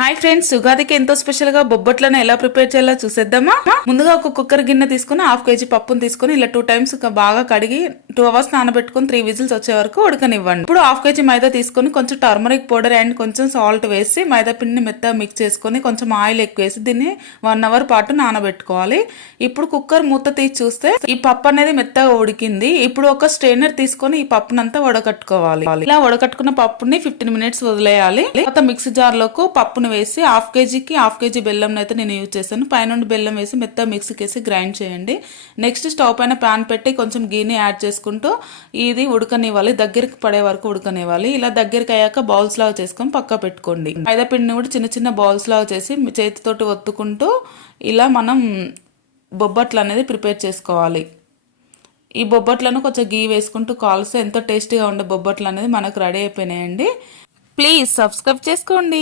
Hi friends, ఉగాదికి ఎంతో special గా బొబ్బట్లను ఎలా ప్రిపేర్ చేయాలో చూసేద్దామా. ముందుగా ఒక కుక్కర్ గిన్నె తీసుకుని హాఫ్ కేజీ పప్పును తీసుకుని ఇలా 2 టైమ్స్ బాగా కడిగి 2 అవర్స్ నానబెట్టుకుని 3 విజిల్స్ వచ్చే వరకు ఉడకనివ్వండి. ఇప్పుడు హాఫ్ కేజీ మైదా తీసుకుని కొంచెం టర్మరిక్ పౌడర్ అండ్ కొంచెం సాల్ట్ వేసి మైదా పిండిని మెత్తగా మిక్స్ చేసుకుని కొంచెం ఆయిల్ ఎక్కువ వేసి దీన్ని 1 అవర్ పాటు నానబెట్టుకోవాలి. ఇప్పుడు కుక్కర్ మూత తీసి చూస్తే ఈ పప్పు అనేది మెత్తగా ఉడికింది. ఇప్పుడు ఒక స్ట్రైనర్ తీసుకొని ఈ పప్పునంతా వడకట్టుకోవాలి. ఇలా వడకట్టుకున్న పప్పుని 15 మినిట్స్ వదిలేయాలి. తర్వాత మిక్సీ జార్ లోకి పప్పును వేసి హాఫ్ కేజీ బెల్లం అయితే నేను యూజ్ చేశాను. పైనుండి బెల్లం వేసి మెత్తగా మిక్సీకి వేసి గ్రైండ్ చేయండి. నెక్స్ట్ స్టవ్ పైన ప్యాన్ పెట్టి కొంచెం గీని యాడ్ చేసుకుంటూ ఇది ఉడకనివ్వాలి, దగ్గరికి పడే వరకు ఉడకనివ్వాలి. ఇలా దగ్గరికి అయ్యాక బౌల్స్ లాగా చేసుకొని పక్క పెట్టుకోండి. మైదా పిండిని కూడా చిన్న చిన్న బౌల్స్ లాగా చేసి చేతితోటి ఒత్తుకుంటూ ఇలా మనం బొబ్బట్లు అనేది ప్రిపేర్ చేసుకోవాలి. ఈ బొబ్బట్లను కొంచెం గీ వేసుకుంటూ కాల్స్తే ఎంతో టేస్టీగా ఉండే బొబ్బట్లు అనేది మనకు రెడీ అయిపోయినాయండి. ప్లీజ్ సబ్స్క్రైబ్ చేసుకోండి.